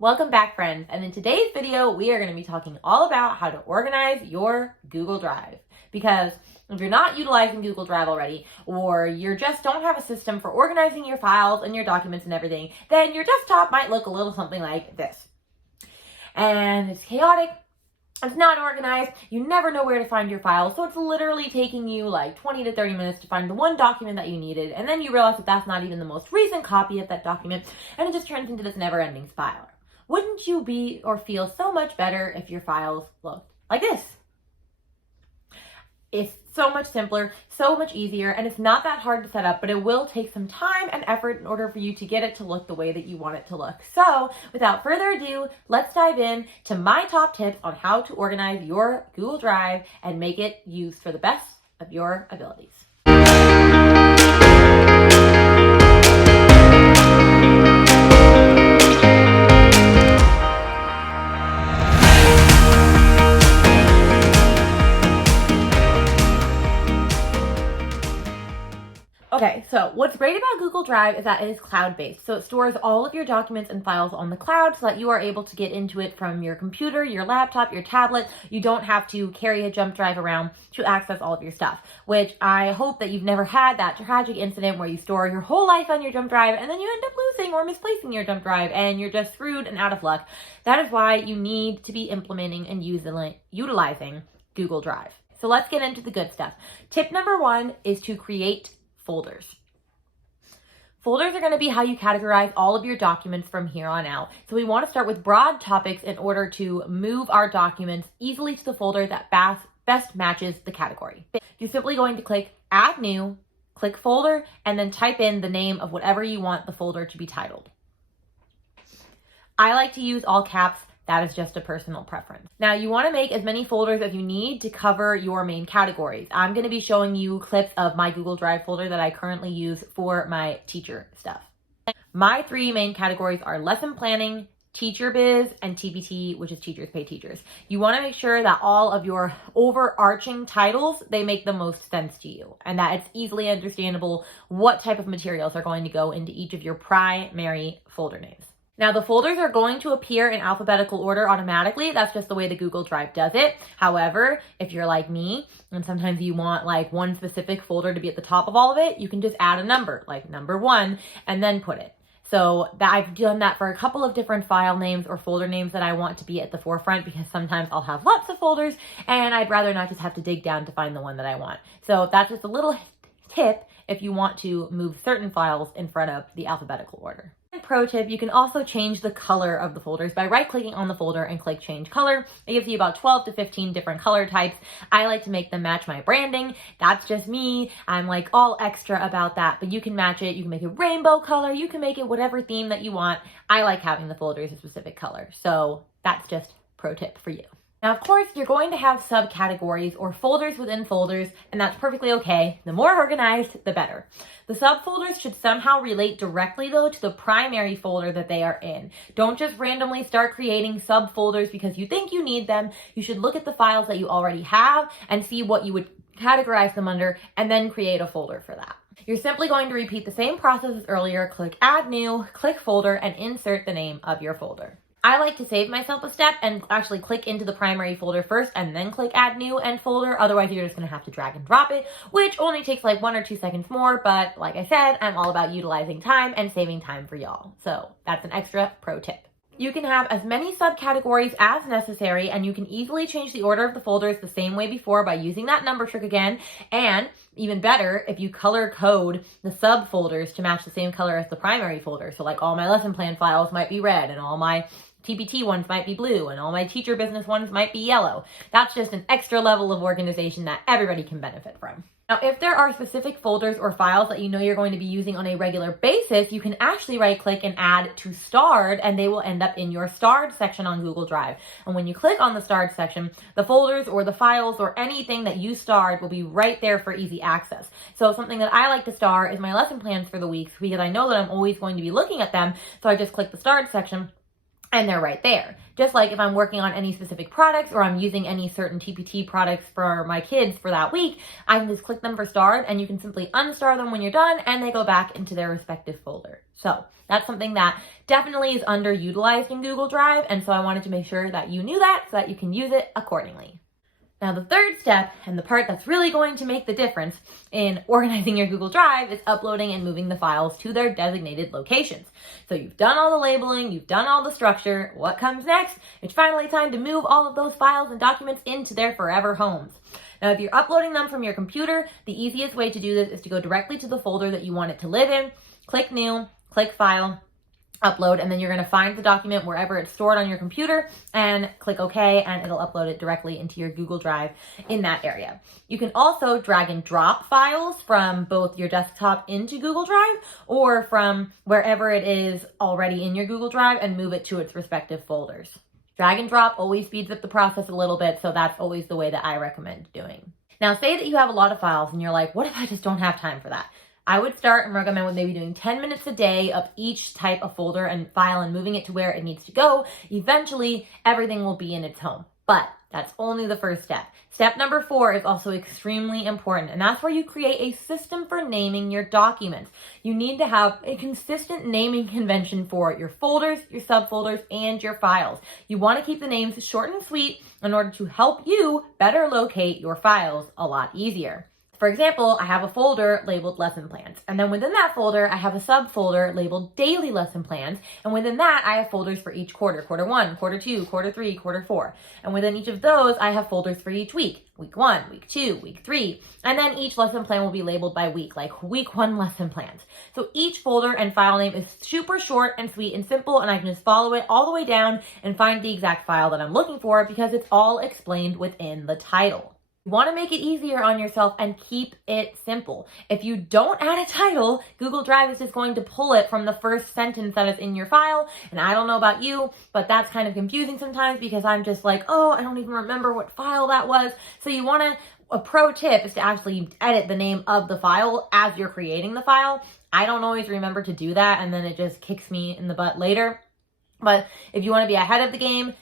Welcome back, friends, and in today's video we are going to be talking all about how to organize your Google Drive. Because if you're not utilizing Google Drive already, or you just don't have a system for organizing your files and your documents and everything, then your desktop might look a little something like this. And it's chaotic, it's not organized, you never know where to find your files, so it's literally taking you like 20 to 30 minutes to find the one document that you needed, and then you realize that that's not even the most recent copy of that document, and it just turns into this never-ending spiral. Wouldn't you be or feel so much better if your files looked like this? It's so much simpler, so much easier, and it's not that hard to set up, but it will take some time and effort in order for you to get it to look the way that you want it to look. So without further ado, let's dive in to my top tips on how to organize your Google Drive and make it used for the best of your abilities. Okay, so what's great about Google Drive is that it is cloud-based. So it stores all of your documents and files on the cloud so that you are able to get into it from your computer, your laptop, your tablet. You don't have to carry a jump drive around to access all of your stuff, which I hope that you've never had that tragic incident where you store your whole life on your jump drive and then you end up losing or misplacing your jump drive and you're just screwed and out of luck. That is why you need to be implementing and utilizing Google Drive. So let's get into the good stuff. Tip number one is to create folders. Folders are going to be how you categorize all of your documents from here on out. So we want to start with broad topics in order to move our documents easily to the folder that best matches the category. You're simply going to click Add New, click Folder, and then type in the name of whatever you want the folder to be titled. I like to use all caps. That is just a personal preference. Now, you want to make as many folders as you need to cover your main categories. I'm going to be showing you clips of my Google Drive folder that I currently use for my teacher stuff. My three main categories are lesson planning, teacher biz, and TPT, which is teachers pay teachers. You want to make sure that all of your overarching titles, they make the most sense to you and that it's easily understandable what type of materials are going to go into each of your primary folder names. Now, the folders are going to appear in alphabetical order automatically. That's just the way the Google Drive does it. However, if you're like me, and sometimes you want like one specific folder to be at the top of all of it, you can just add a number, like number 1, and then put it. So I've done that for a couple of different file names or folder names that I want to be at the forefront because sometimes I'll have lots of folders and I'd rather not just have to dig down to find the one that I want. So that's just a little tip if you want to move certain files in front of the alphabetical order. Pro tip, you can also change the color of the folders by right-clicking on the folder and click Change Color. It gives you about 12 to 15 different color types. I like to make them match my branding. That's just me. I'm like all extra about that, but you can match it. You can make it rainbow color. You can make it whatever theme that you want. I like having the folders a specific color, so that's just pro tip for you. Now, of course, you're going to have subcategories or folders within folders, and that's perfectly okay. The more organized, the better. The subfolders should somehow relate directly, though, to the primary folder that they are in. Don't just randomly start creating subfolders because you think you need them. You should look at the files that you already have and see what you would categorize them under, and then create a folder for that. You're simply going to repeat the same process as earlier. Click Add New, click Folder, and insert the name of your folder. I like to save myself a step and actually click into the primary folder first and then click Add New and Folder. Otherwise, you're just going to have to drag and drop it, which only takes like 1 or 2 seconds more. But like I said, I'm all about utilizing time and saving time for y'all. So that's an extra pro tip. You can have as many subcategories as necessary, and you can easily change the order of the folders the same way before by using that number trick again. And even better, if you color code the subfolders to match the same color as the primary folder. So like all my lesson plan files might be red and all my TPT ones might be blue and all my teacher business ones might be yellow. That's just an extra level of organization that everybody can benefit from. Now, if there are specific folders or files that you know you're going to be using on a regular basis, you can actually right-click and add to starred, and they will end up in your starred section on Google Drive. And when you click on the starred section, the folders or the files or anything that you starred will be right there for easy access. So something that I like to star is my lesson plans for the weeks because I know that I'm always going to be looking at them. So I just click the starred section, and they're right there. Just like if I'm working on any specific products or I'm using any certain TPT products for my kids for that week, I can just click them for start and you can simply unstar them when you're done and they go back into their respective folder. So that's something that definitely is underutilized in Google Drive, and so I wanted to make sure that you knew that so that you can use it accordingly. Now, the third step, and the part that's really going to make the difference in organizing your Google Drive, is uploading and moving the files to their designated locations. So you've done all the labeling, you've done all the structure. What comes next? It's finally time to move all of those files and documents into their forever homes. Now, if you're uploading them from your computer, the easiest way to do this is to go directly to the folder that you want it to live in, click New, click File, upload, and then you're going to find the document wherever it's stored on your computer and click OK, and it'll upload it directly into your Google Drive in that area. You can also drag and drop files from both your desktop into Google Drive or from wherever it is already in your Google Drive and move it to its respective folders. Drag and drop always speeds up the process a little bit, so that's always the way that I recommend doing. Now, say that you have a lot of files and you're like, what if I just don't have time for that? I would start and recommend with maybe doing 10 minutes a day of each type of folder and file and moving it to where it needs to go. Eventually, everything will be in its home. But that's only the first step. Step number 4 is also extremely important, and that's where you create a system for naming your documents. You need to have a consistent naming convention for your folders, your subfolders, and your files. You want to keep the names short and sweet in order to help you better locate your files a lot easier. For example, I have a folder labeled lesson plans, and then within that folder, I have a subfolder labeled daily lesson plans, and within that, I have folders for each quarter, quarter 1, quarter 2, quarter 3, quarter 4, and within each of those, I have folders for each week, week 1, week 2, week 3, and then each lesson plan will be labeled by week, like week 1 lesson plans. So each folder and file name is super short and sweet and simple, and I can just follow it all the way down and find the exact file that I'm looking for because it's all explained within the title. You want to make it easier on yourself and keep it simple. If you don't add a title, Google Drive is just going to pull it from the first sentence that is in your file. And I don't know about you, but that's kind of confusing sometimes because I'm just like, oh, I don't even remember what file that was. So you want to, a pro tip is to actually edit the name of the file as you're creating the file. I don't always remember to do that, and then it just kicks me in the butt later. But if you want to be ahead of the game,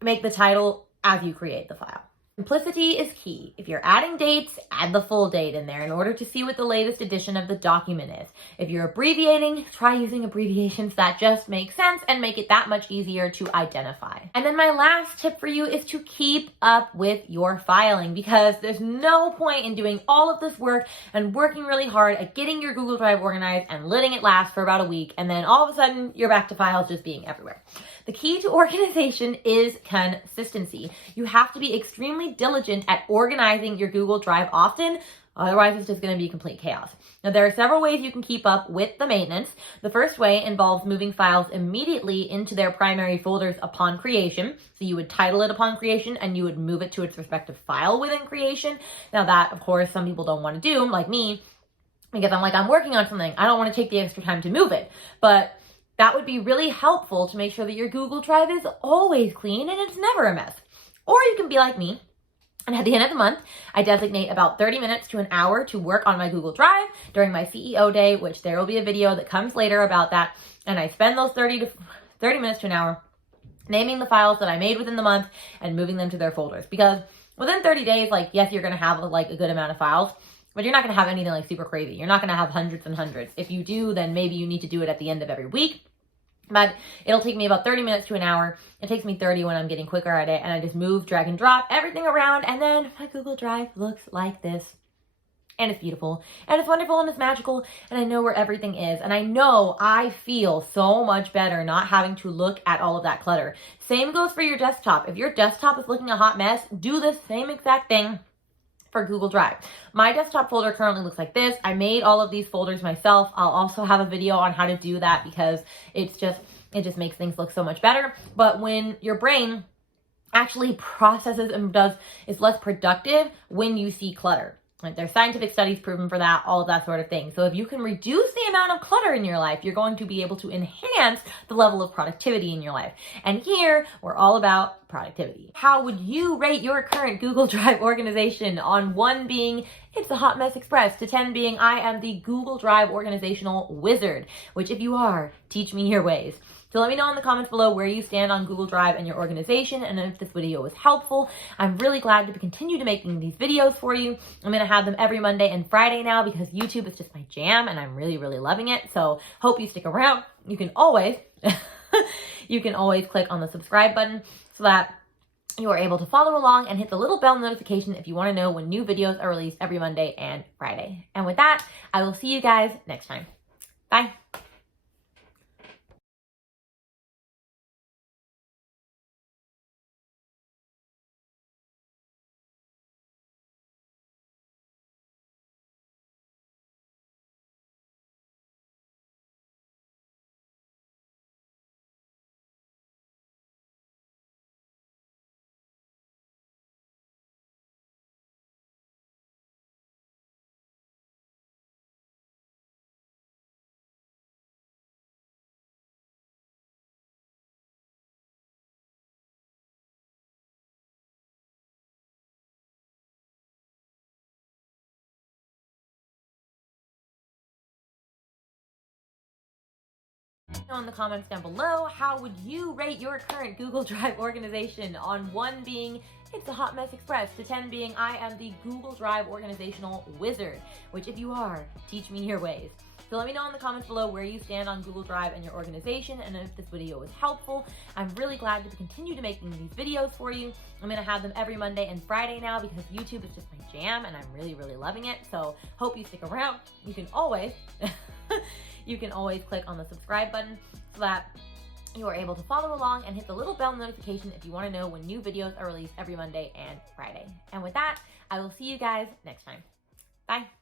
make the title as you create the file. Simplicity is key. If you're adding dates, add the full date in there in order to see what the latest edition of the document is. If you're abbreviating, try using abbreviations that just make sense and make it that much easier to identify. And then my last tip for you is to keep up with your filing, because there's no point in doing all of this work and working really hard at getting your Google Drive organized and letting it last for about a week, and then all of a sudden you're back to files just being everywhere. The key to organization is consistency. You have to be extremely diligent at organizing your Google Drive often, otherwise it's just going to be complete chaos. Now, there are several ways you can keep up with the maintenance. The first way involves moving files immediately into their primary folders upon creation. So you would title it upon creation and you would move it to its respective file within creation. Now that, of course, some people don't want to do, like me, because I'm working on something. I don't want to take the extra time to move it. But that would be really helpful to make sure that your Google Drive is always clean and it's never a mess. Or you can be like me, and at the end of the month, I designate about 30 minutes to an hour to work on my Google Drive during my CEO day, which there will be a video that comes later about that. And I spend those 30 minutes to an hour naming the files that I made within the month and moving them to their folders. Because within 30 days, yes, you're going to have a good amount of files, but you're not going to have anything super crazy. You're not going to have hundreds and hundreds. If you do, then maybe you need to do it at the end of every week. But it'll take me about 30 minutes to an hour. It takes me 30 when I'm getting quicker at it. And I just move, drag and drop everything around. And then my Google Drive looks like this. And it's beautiful. And it's wonderful and it's magical. And I know where everything is. And I know I feel so much better not having to look at all of that clutter. Same goes for your desktop. If your desktop is looking a hot mess, do the same exact thing for Google Drive. My desktop folder currently looks like this. I made all of these folders myself. I'll also have a video on how to do that because it just makes things look so much better. But when your brain actually processes and is less productive when you see clutter. There's scientific studies proven for that, all of that sort of thing. So if you can reduce the amount of clutter in your life, you're going to be able to enhance the level of productivity in your life. And here, we're all about productivity. How would you rate your current Google Drive organization on 1 being, it's a hot mess express, to 10 being, I am the Google Drive organizational wizard, which if you are, teach me your ways. So let me know in the comments below where you stand on Google Drive and your organization, and if this video was helpful. I'm really glad to continue to making these videos for you. I'm going to have them every Monday and Friday now because YouTube is just my jam and I'm really, really loving it. So hope you stick around. You can always, click on the subscribe button so that you are able to follow along and hit the little bell notification if you want to know when new videos are released every Monday and Friday. And with that, I will see you guys next time. Bye. Know in the comments down below, how would you rate your current Google Drive organization, on 1 being it's a hot mess express to 10 being I am the Google Drive organizational wizard, which if you are, teach me your ways. So let me know in the comments below where you stand on Google Drive and your organization, and if this video was helpful. I'm really glad to continue to making these videos for you. I'm going to have them every Monday and Friday now because YouTube is just my jam and I'm really, really loving it. So hope you stick around. You can always click on the subscribe button so that you are able to follow along and hit the little bell notification if you want to know when new videos are released every Monday and Friday. And with that, I will see you guys next time. Bye.